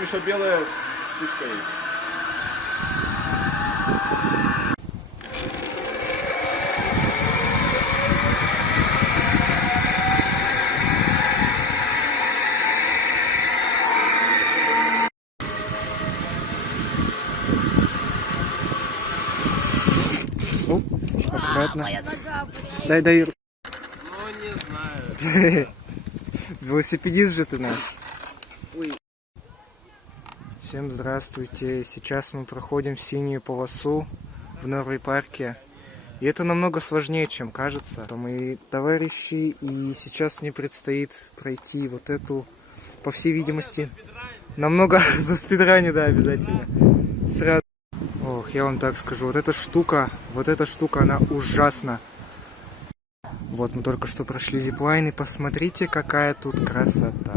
там еще белая штучка есть. Оп, аккуратно. Дай. Ну, не знаю. Велосипедист же ты наш. Всем здравствуйте. Сейчас мы проходим синюю полосу в Норвей парке. И это намного сложнее, чем кажется. Это мои товарищи, и сейчас мне предстоит пройти вот эту, по всей видимости, намного за спидранью, да, обязательно. Сразу. Ох, я вам так скажу, вот эта штука, она ужасна. Вот мы только что прошли зиплайн, и посмотрите, какая тут красота.